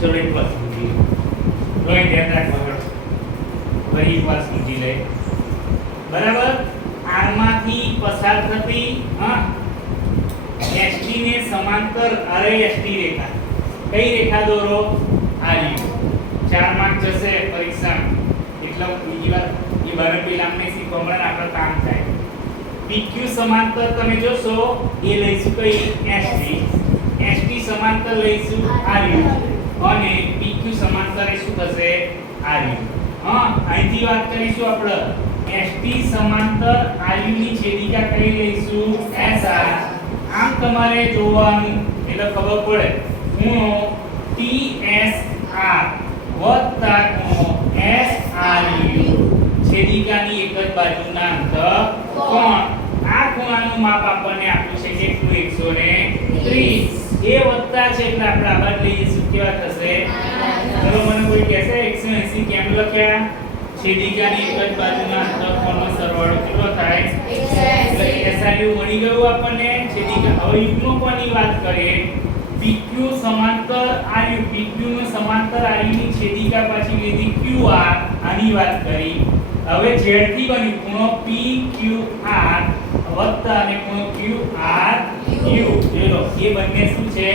ચલો એક વાર સમજી લો ધ્યાન રાખવાનું ફરી એક વાર સમજી લે બરાબર આમાંથી પસાર થતી SD ને સમાંતર અરે SD રેખા કઈ રેખા દોરો આર્યુ 4 માર્ક જશે પરીક્ષા એટલે બીજી વાર એ બારે પેલા અમને શીખવવાનું આપણું કામ થાય PQ સમાંતર તમે જોશો એ લઈશું કઈ SD સમાંતર લઈશું આર્યુ અને PQ સમાંતર એ શું થશે આર્યુ અહીંથી વાત કરીશું આપણે SD સમાંતર આર્યુ ની છેદિકા કઈ લઈશું SR આમ તમારે જોવાનું એટલે ખબર પડે ખૂણો TSR વત્તા ખૂણો SRU છેદિકાની એક જ બાજુના અંતર કોણ આ ખૂણાનું માપ આપણને આપ્યું છે કેટલું 130 એ વત્તા છે એટલે આપણે આ બાદ લઈશું કેવા થશે ચલો મને કોઈ કહેશે 180 કેમ લખ્યા છેદિકાની એક જ બાજુના અંતર કોણનો સરવાળો કેટલો થાય 180 SRU મળી ગયું આપણને છેદિકા હવે યુગ્મ કોની વાત કરીએ PQ સમાંતર RU PQ નો સમાંતર RU ની છેદિકા પાછી લીધી QR આની વાત કરી હવે z થી બની ખૂણો PQR વત્તા અને ખૂણો QRU જોલો એ બંને શું છે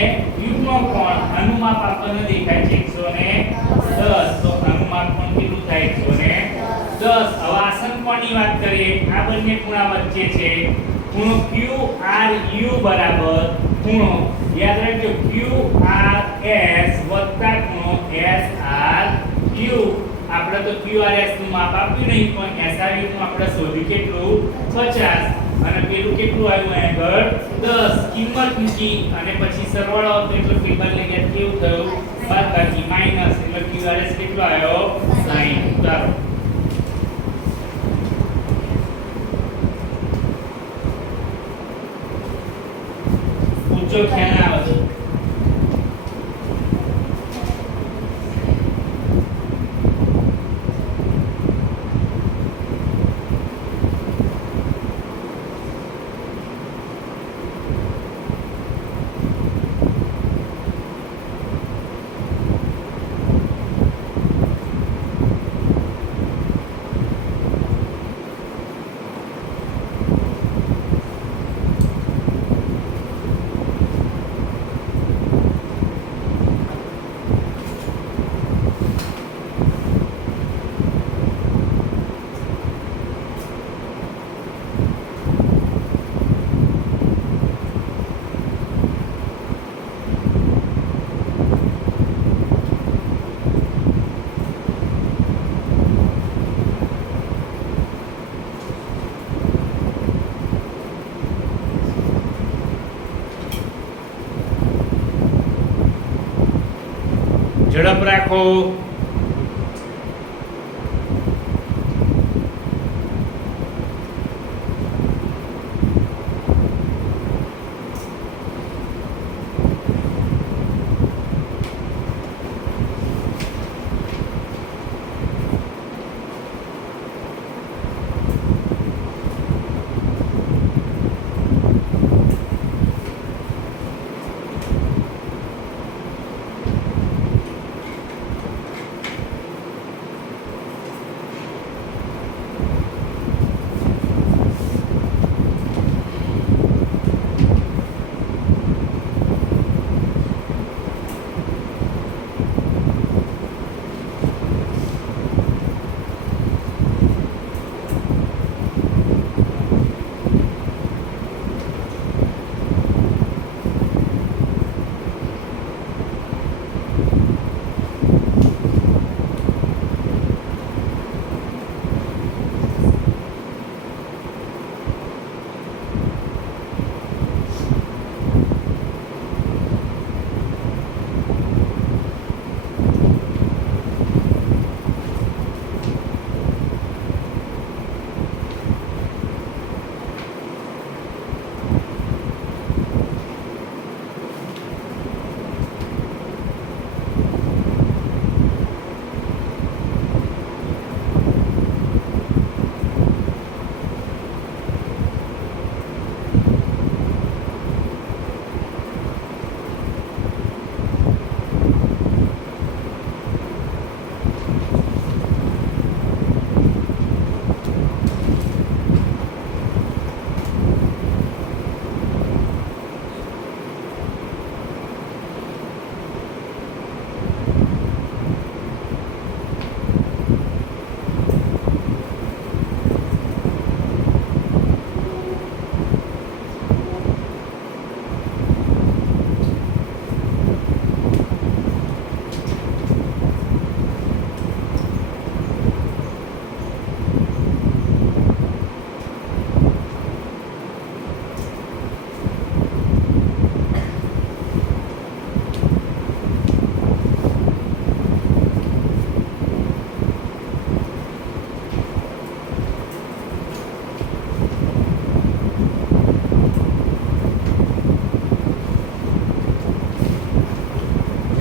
યુગ્મ કોણ આનું માપ આપણને દેખાય છે 110 તો આનું માપ કોણ કેટલું થાય 110 હવે આસન કોણની વાત કરીએ આ બંને ખૂણા વચ્ચે છે ખૂણો QRU બરાબર ખૂણો યાદ રાખજો QRS વત્તા ખૂણો SRU આપણે તો QRS નું માપ આપ્યું નહીં પણ SRU નું આપણે શોધ્યું કેટલું 50 અને પેલું કેટલું આવ્યું આગળ 10 કિંમત મૂકી અને પછી સરવાળો આવતો એટલે પેપર લઈ ગયા કેવું થયું બાદબાકી માઈનસ એટલે QRS કેટલો આવ્યો 60 ચાલો ઊંચો ખ્યાલ આવે છે ઝડપ રાખો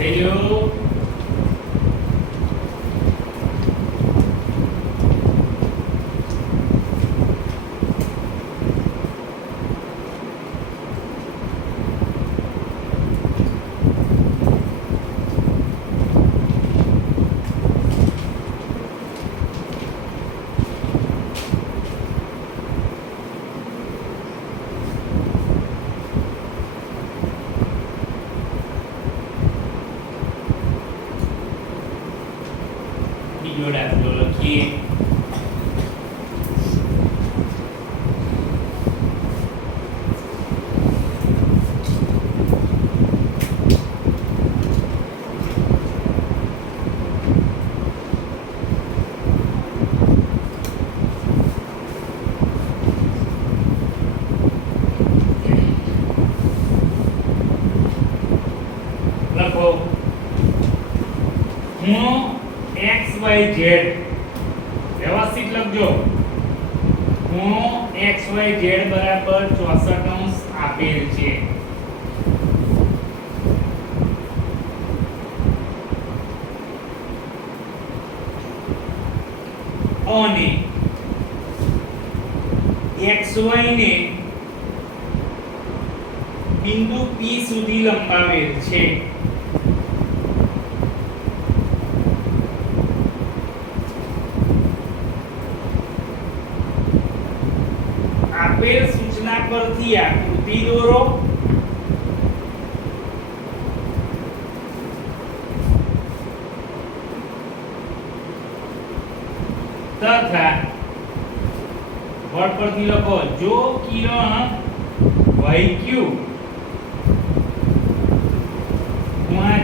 થઈ ગયું. બીજો દાખલો લખીએ. લખો ખૂણો XYZ વ્યવસ્થિત લખજો. ખૂણો XYZ બરાબર 64° આપેલ છે. અને XY ને બિંદુ P સુધી લંબાવેલ છે. આપેલ સૂચના પરથી આકૃતિ દોરો. તથા વડ પરથી લખો જો કિરણ YQ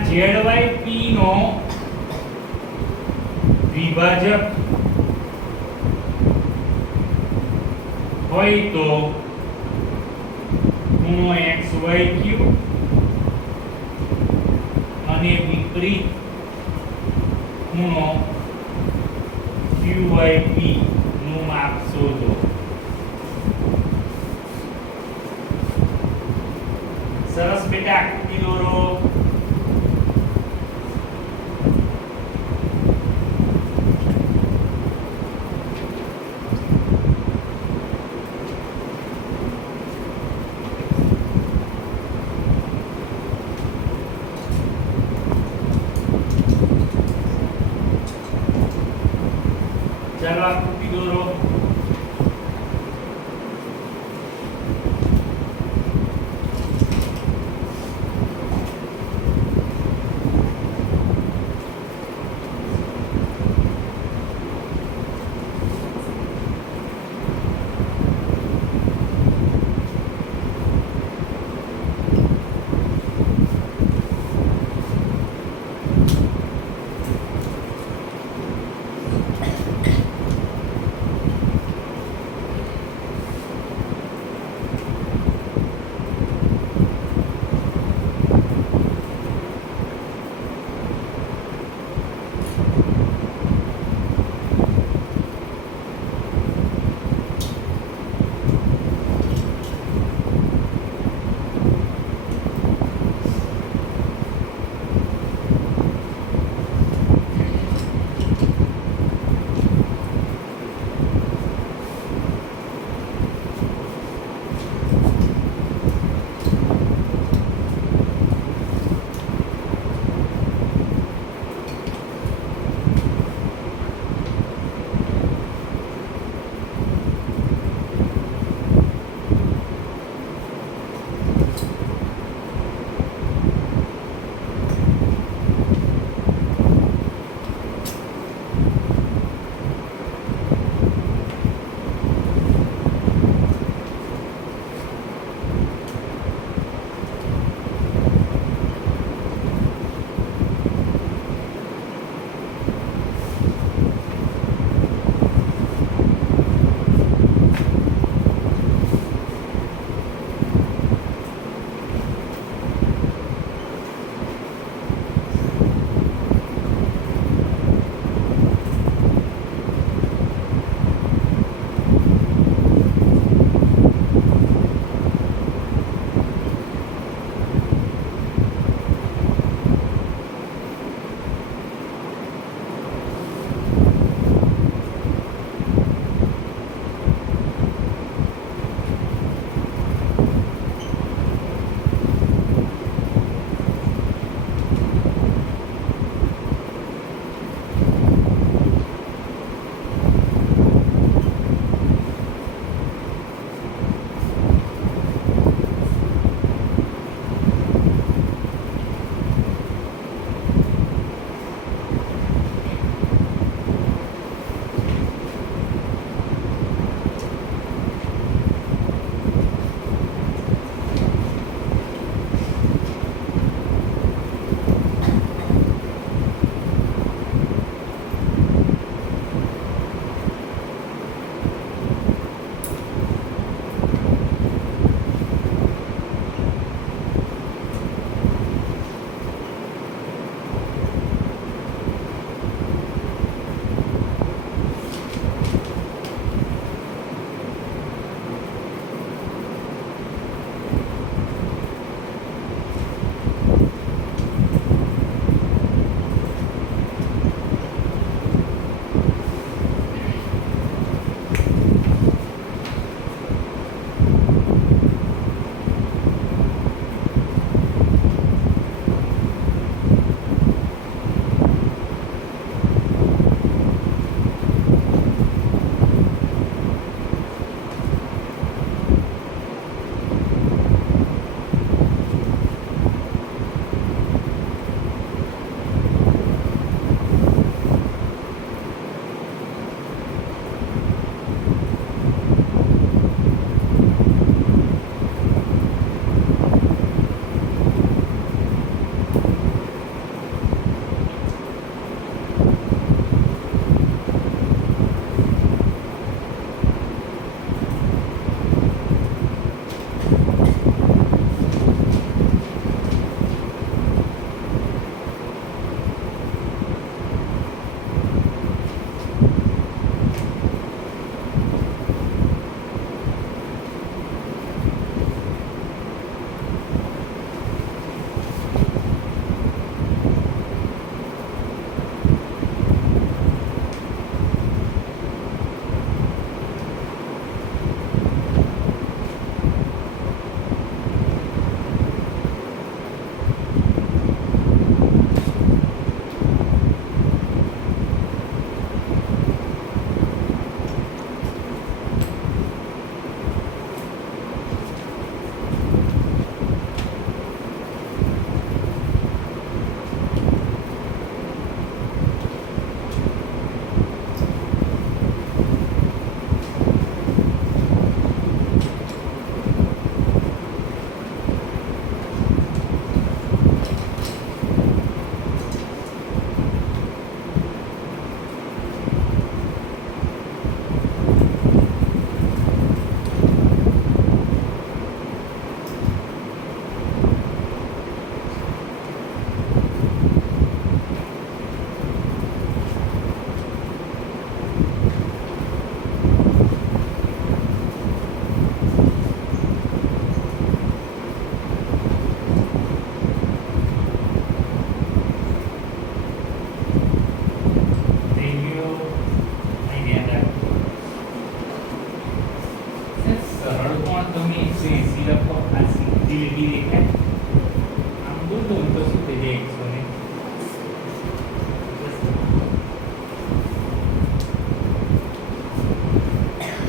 ZYP નો વિભાજક હોય તો ખૂણો XYQ અને વિપરીત ખૂણો QYP નું માપ શોધો. સરસ બેટા, આકૃતિ દોરો. ચાલો આકૃતિ દોરો.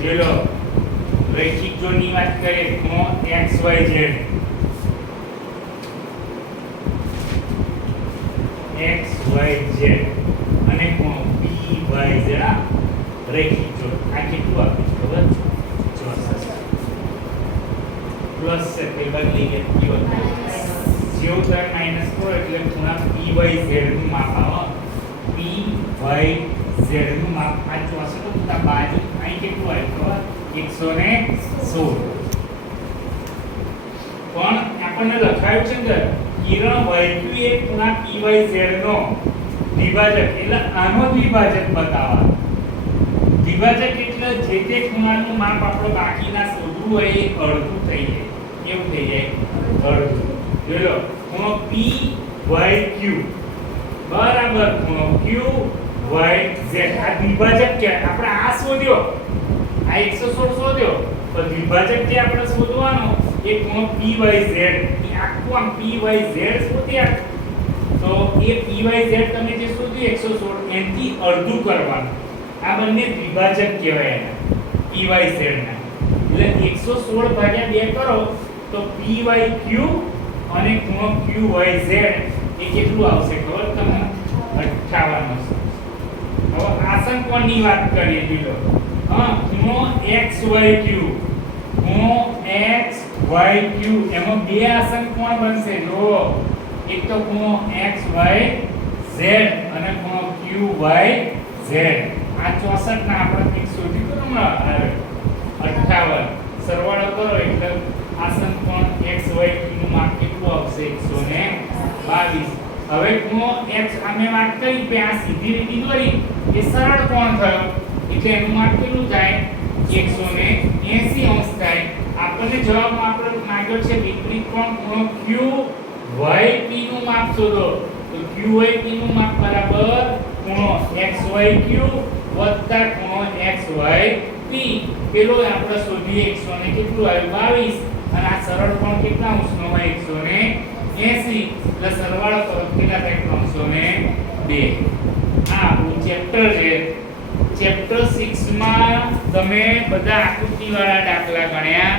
જોઈ લો રૈખિક જોડની વાત કરીએ ખૂણો XYZ XYZ અને ખૂણો PYZ રૈખિક જોડ આ કેટલું આપ્યું ખબર ચોરસ પ્લસ છે પેલા લઈએ જેવું થાય માઈનસ કરો એટલે ખૂણા PYZ નું માપ આવે PYZ નું માપ આ 64 તો બાજુ અહીં કેટલું આવ્યું ખબર 116 પણ આપણને લખાયું છે કે કિરણ YQ એ ખૂણા PYZ નો દ્વિભાજક એટલે આનો દ્વિભાજક બતાવવા દ્વિભાજક એટલે જે તે ખૂણાનું માપ આપણો બાકીના શોધવું હોય એ અડધું થઈ જાય કેવું થઈ જાય અડધું જોઈ લો ખૂણો PYQ બરાબર ખૂણો QYZ આ દ્વિભાજક કે આપણે આ શોધ્યો આ 116 શોધ્યો તો દ્વિભાજક જે આપણે શોધવાનો એ ખૂણો PYZ એ આખું આમ PYZ શોધ્યા તો એ PYZ તમે જે શોધ્યું 116 એનાથી અડધું કરવાનું આ બંને દ્વિભાજક કહેવાય એના PYZ ના એટલે 116 ભાગ્યા 2 કરો તો PYQ અને ખૂણો QYZ એ કેટલું આવશે ખબર તમને 58 આવશે હવે આસંકોણની વાત કરીએ જોજો હા ખૂણો XYQ ખૂણો XYQ એમાં બે આસંકોણ બનશે જો એક તો ખૂણો XYZ અને ખૂણો QYZ આ 64 ના આપણે એક શોધી તો હમણાં આવે 58 સરવાળો કરો એટલે આસંકોણ XYQ નું માપ કેટલું આવશે 122 હવે ખૂણો X અમે વાત કરી કે આ સીધી લીટી દોરી એ સરળ કોણ થયો એટલે એનું માપ કેટલું થાય 180 અંશ થાય આપણને જવાબમાં આપણે માંગ્યો છે વિપરીત કોણ ખૂણો QYP નું માપ શોધો તો QYP નું માપ બરાબર ખૂણો XYQ વત્તા ખૂણો XYP પેલો આપણે શોધીએ 100 ને કેટલું આવ્યું 22 અને આ સરળ કોણ કેટલા અંશનો હોય 180 એટલે સરવાળો કરો કેટલા થાય 302 આ આપણું ચેપ્ટર છે ચેપ્ટર 6 માં તમે બધા આકૃતિવાળા દાખલા ગણ્યા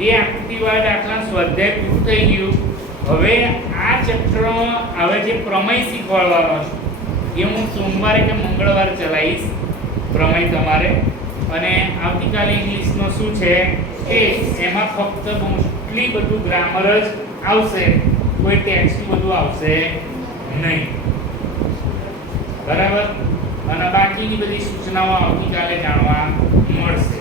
એ આકૃતિવાળા દાખલા સ્વાધ્યાય પૂરું થઈ ગયું હવે આ ચેપ્ટરમાં હવે જે પ્રમેય શીખવાડવાનો છે એ હું સોમવારે કે મંગળવારે ચલાવીશ પ્રમેય તમારે અને આવતીકાલે ઇંગ્લિશનો શું છે ટેસ્ટ એમાં ફક્ત મોસ્ટલી બધું ગ્રામર જ આવશે કોઈ ટેક્સ્ટ બધું આવશે નહીં બરાબર અને બાકીની બધી સૂચનાઓ આવતીકાલે જાણવા મળશે